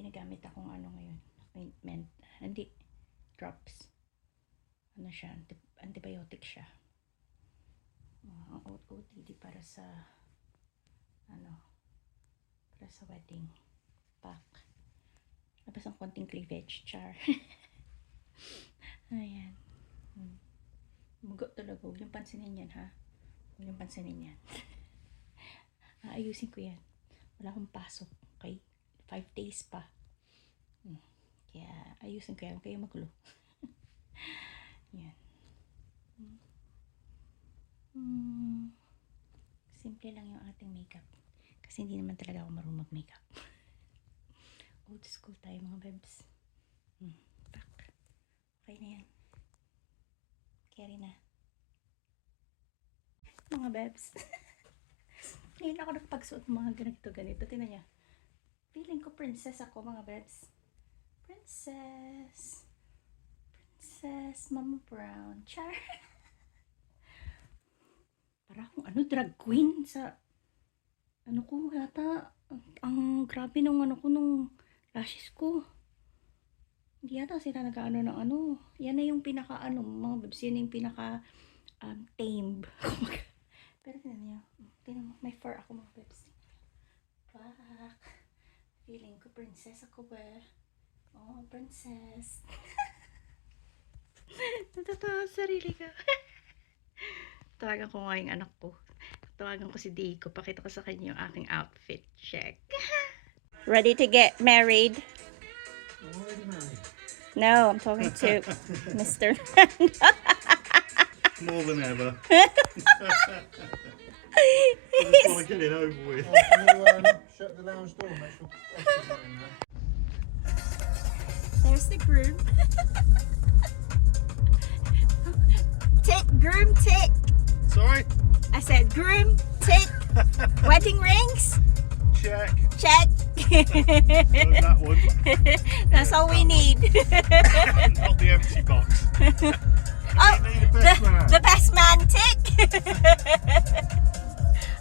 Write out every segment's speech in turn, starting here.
ginagamit akong ano ngayon, ointment, hindi drops. Ano siya, antibiotic siya. Ang OTD para sa wedding pack. Tapos ang konting cleavage, char. Ayan. Mugo talaga. Huwag yung pansinin yan, ha? Huwag yung pansinin yan. Ayusin ko yan. Wala akong pasok. Okay? 5 days pa. Kaya ayusin ko yan. Huwag kayo magulo. Yan. Simple lang yung ating makeup. Kasi hindi naman talaga ako marunong mag-makeup. Old school tayo mga bebs. Tak. Okay na yan. Carry na. Mga bebs. Ngayon ako nagpagsuot ng mga ganito. Tingnan niya. Feeling ko princess ako mga bebs. Princess. Mama Brown. Char. Para akong drag queen sa ko yata. Ang grabe nung nung lashes ko. Hindi yata sila nag-ano ng Yan na yung pinaka mga bebs. Yan yung pinaka tamed. Pero tingnan mo, may fur ako mga bebs. Back. Feeling ko princess ako ba? Oh, princess. Natatawa sa sarili ko. Tawagan ko nga yung anak ko. Tawagan ko si Diego. Pakita ko sa kanya yung aking outfit. Check. Ready to get married? Already married? No, I'm talking to Mr. More than ever. I He's... just want to get it over with. Can you shut the lounge door and make sure Esther's not in there? There's the groom. Tick, groom, tick. Sorry? I said groom, tick. Wedding rings? Check. Check. Oh, that one. That's all we need. Not the empty box. Oh, You need a best man. the best man, tick.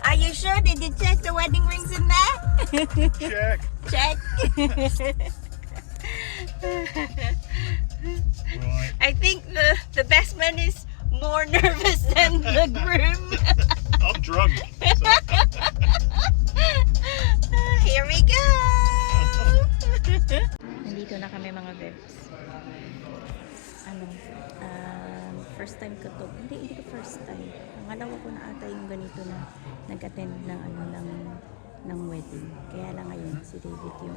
Are you sure? Did you check the wedding rings in there? Check. Check. Right. I think the best man is more nervous than the groom. I'm drunk. So. Here we go. Nandito na kami mga bebs. First time ko to. Hindi ko first time. Pangalawa ko na ata yung ganito na nag-attend ng ng wedding. Kaya lang ngayon si David yung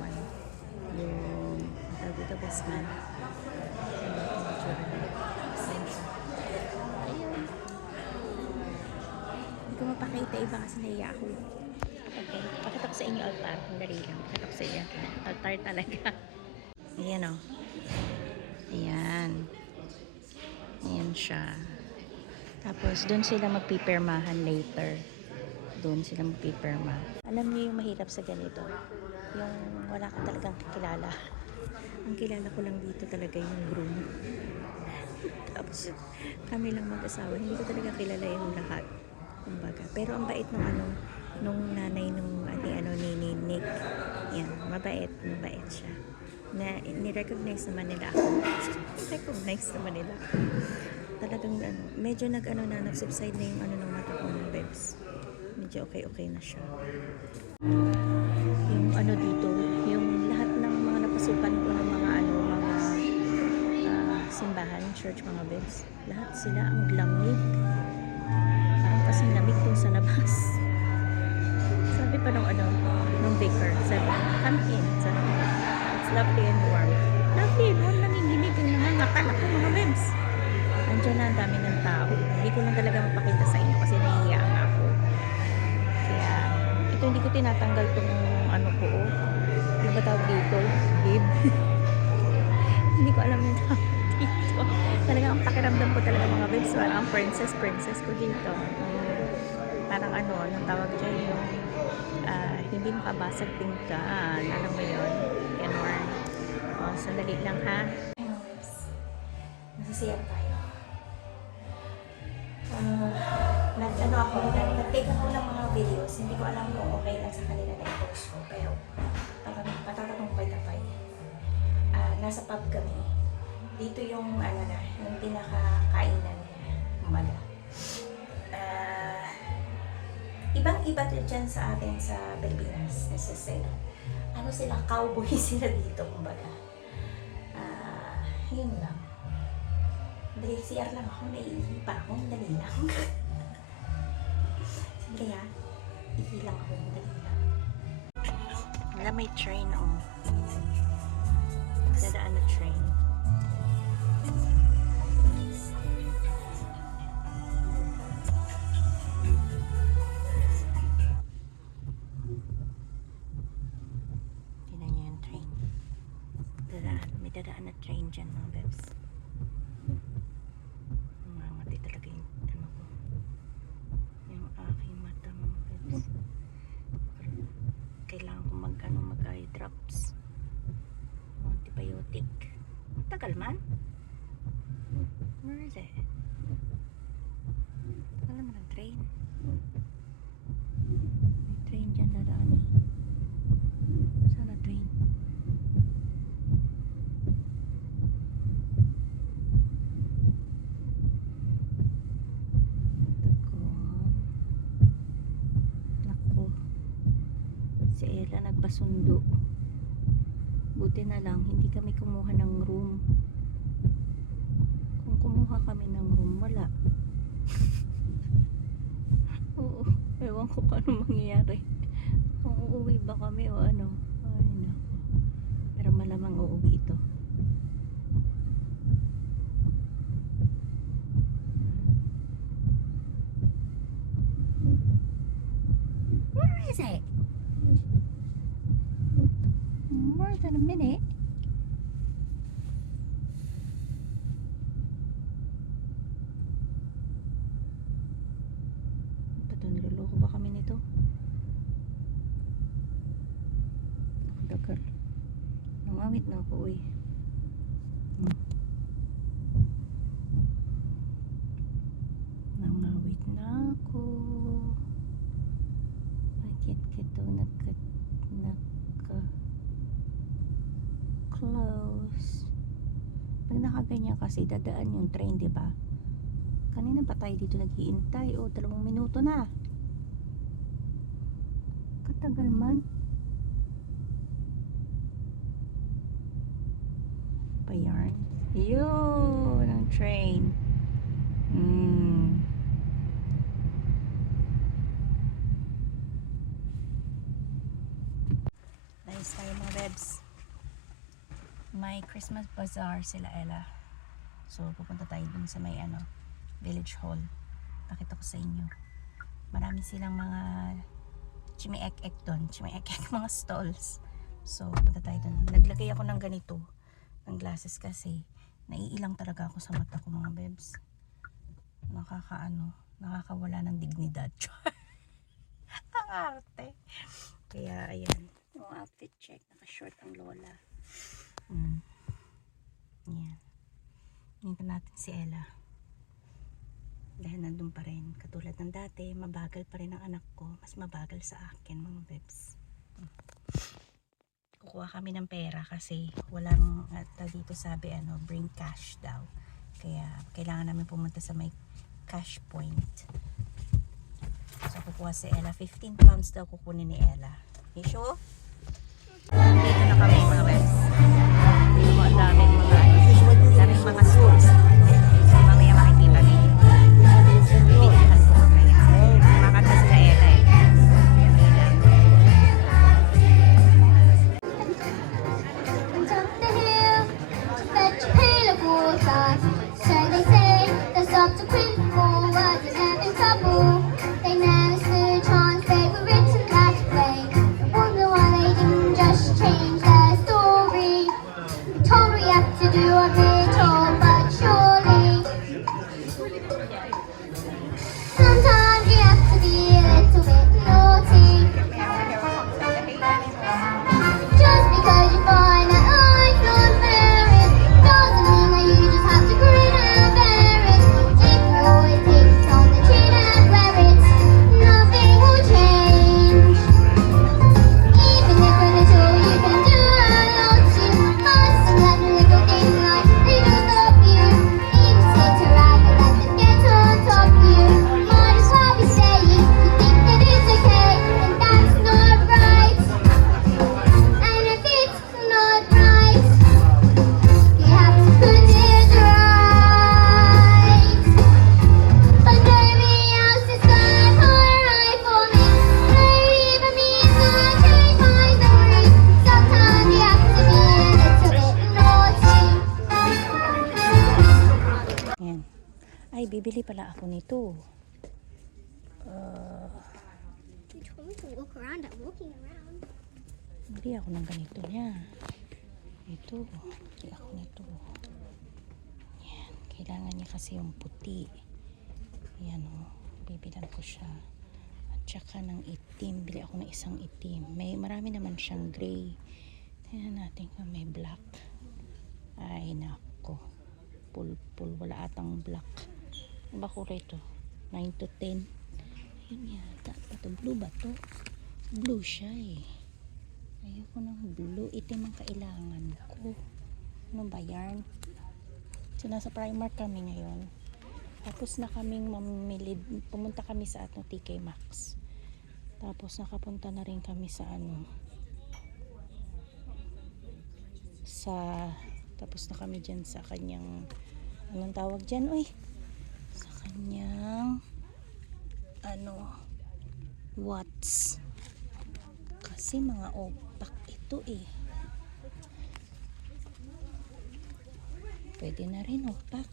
tawag dito best man. Ayun. Hindi ko mapakita iba kasi naiya ako. Okay. Pakita ko sa inyo altar. Ang dali lang. Pakita ko sa inyo. Altar talaga. Ayan o. Ayan. Ayan siya. Tapos, doon sila magpipirmahan later. Doon sila magpipirma. Alam niyo yung mahirap sa ganito? Yung wala ka talagang kakilala. Ang kilala ko lang dito talaga yung groom. Tapos, kami lang mag-asawa. Hindi ko talaga kilala yung lahat. Kumbaga. Pero ang bait nung nanay ni Nick. Yan, mabait siya. Ni-recognize naman nila ako. Talagang medyo nag-subside na yung ng mata ko ng bebs. Medyo okay na siya. Yung dito, yung lahat ng mga napasukan ko ng mga simbahan, church mga bebs. Lahat sila ang lamig. Kasing lamig dun sa labas. Sabi pa nung baker, sabi, come in. Sabi, it's lovely and warm. Lovely and warm, nanginginig yung mga ngakal ako mga bebs. Andiyan na ang dami ng tao. Hindi ko lang talaga mapakita sa inyo kasi nahihiya nga ako. Kaya, ito hindi ko tinatanggal itong ko. Ano ba tawag dito? Bib. Hindi ko alam yung tawag dito. Talaga ang pakiramdam ko talaga mga bebs. Parang ang princess ko dito. Parang anong tawag dyan yung hindi makabasag tingkan. Alam mo yun? Ganon. Sandali lang ha. Ano bebs? Nasisiyaw tayo. Nag-take ako ng mga videos. Hindi ko alam kung okay lang sa kanila na i-post ko. Pero, patatatong kapay-kapay. nasa pub kami. Dito yung ano na, yung pinakakainan niya. Umaga. Ibang-iba dyan sa atin sa Pilipinas. Ano sila, cowboy sila dito, kumbaga. Yun lang. Dali, CR lang ako, naiihipa ako, dali lang. Sige ha, ihilang ako, dali lang. Wala, may train, oh. Dadaan na train. Tingnan niyo yung train. May dadaan na train dyan, mga bebs. Mamati talaga yung ano ko. Yung aking mata, mga bebs. Kailangan ko mag-eye drops. Antibiotic. Tagal man. Where is it? Tagal naman ang train. May train dyan dadaan eh. Saan na train? Naku. Si Ella nagpasundo. Buti na lang, hindi kami kumuha ng room. Kung kumuha kami ng room, wala. Oo, ewan ko kung ano mangyayari. Kung uuwi ba kami o ano. Ay, naku. Pero malamang uuwi ito. Where is it? More than a minute. Ito, niloloko ba kami nito? Dagal. Nangawit na ako, uy. Nangawit na ako. Bakit kito close. Pag nakaganyan kasi dadaan yung train, di ba? Kanina pa tayo dito naghihintay. O, 2 minuto na. Katagal man. Pa yarn. Yun ang train. Nice tayo mga bebs. May Christmas bazaar sila Ella. So pupunta tayo dun sa may village hall. Pakita ko sa inyo. Marami silang mga chimiek-ek dun. Chimiek-ek mga stalls. So pupunta tayo dun. Naglagay ako ng ganito. Ng glasses kasi naiilang talaga ako sa mata ko mga bebs. Nakakawala ng dignidad. Ang arte. Kaya ayan. Yung outfit check. Naka-short ang lola. Yan. Hinta natin si Ella. Dahil nandun pa rin. Katulad ng dati, mabagal pa rin ang anak ko. Mas mabagal sa akin, mga bebs. Kukuha kami ng pera kasi walang dito sabi bring cash daw. Kaya kailangan namin pumunta sa may cash point. So kukuha si Ella. 15 pounds daw kukunin ni Ella. You sure? Dito na kami mga bebs. Dito mo ang daming mga stores. So mamaya makikita ninyo. Binihan ko mamaya. Makanta sila Ella eh. Up the hill to fetch a pail of water. So they say the socks are crinkle, wasn't having trouble. They never stood a chance, they were written that way. I wonder why they didn't just change Bibili pala ako nito. You told me to walk around. I'm walking around. Bili ako ng ganito niya. Ito. Bili ako nito. Yan. Kailangan niya kasi yung puti. Yan o. Bibilan ko siya. At saka ng itim. Bili ako ng isang itim. Marami naman siyang gray. Tingnan natin kung may black. Ay, nako. Pulpul. Wala atang black. Ano ba kulay ito? 9 to 10. Ayun yata. Ito blue ba to? Blue siya eh. Ayoko ng blue. Itim ang kailangan ko. Ano ba yan? So, nasa Primark kami ngayon. Tapos na kaming mamili. Pumunta kami sa TK Maxx. Tapos nakapunta na rin kami sa tapos na kami dyan sa kanyang anong tawag dyan? Uy! Sa kanyang watts. Kasi mga opak ito eh. Pwede na rin opak.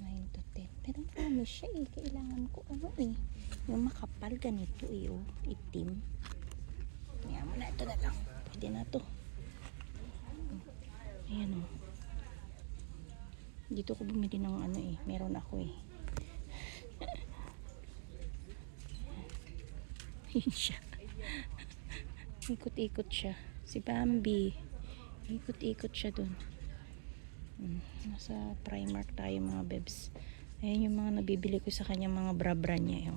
9 to 10. Pero marami siya eh. Kailangan ko yung makapal ganito eh. Oh, itim. Kaya mo na ito na lang. Pwede na to. Ayan oh. Dito ko bumili ng meron ako eh. Yun siya. Ikot-ikot siya. Si Bambi. Ikot-ikot siya dun. Nasa Primark tayo mga bebs. Ayan yung mga nabibili ko sa kanya mga bra-bra niya.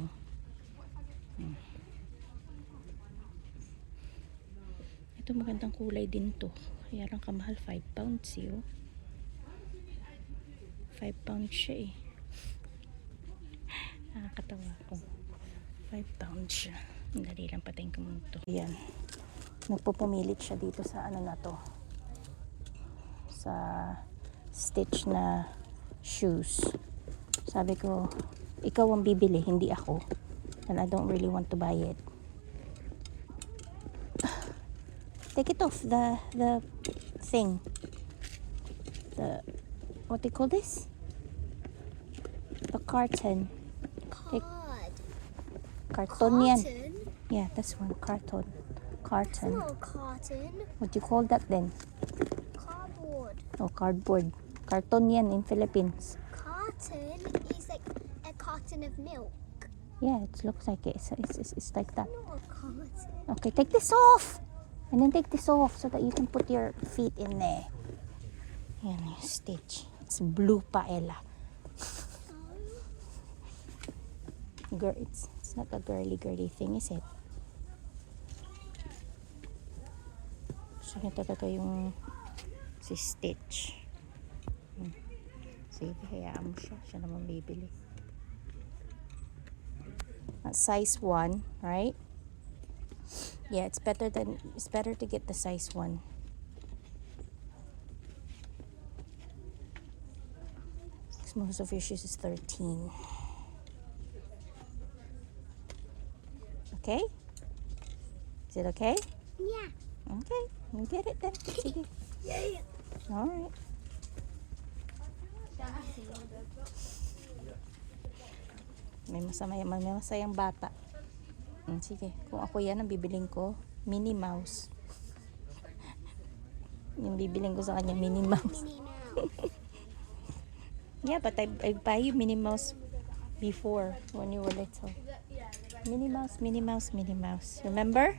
Ito magandang kulay din to. Kaya lang kamahal 5 pounds eh. 5 pounds siya eh. Nakakatawa ko. 5 pounds siya. Dali lang patayin ko muna to. Ayan. Nagpupumilit siya dito sa na to. Sa stitch na shoes. Sabi ko, ikaw ang bibili, hindi ako. And I don't really want to buy it. Take it off the thing. What do you call this? The carton. Carton yan. Yeah, that's one. Carton. It's not a carton. What do you call that then? Cardboard. Oh, cardboard. Carton yan in Philippines. Carton is like a carton of milk. Yeah, it looks like it. It's like that. Not a carton. Okay, take this off. And then take this off so that you can put your feet in there. Yan yung stitch. It's blue pa, Ella. Girl, it's not a girly thing, is it? So, yun talaga yung si Stitch. Sige, hayaan mo siya. Siya naman bibili. Size 1, right? Yeah, it's better to get the size 1. Most of your shoes is 13. Okay? Is it okay? Yeah. Okay, you get it then. Sige. Yeah. Alright. May masayang bata. Sige, kung ako yan, ang bibiling ko, Minnie Mouse. Yung bibiling ko sa kanya, Minnie Mouse. Minnie Mouse. Yeah, but I buy you Minnie Mouse before when you were little. Minnie Mouse, Minnie Mouse, Minnie Mouse. Remember?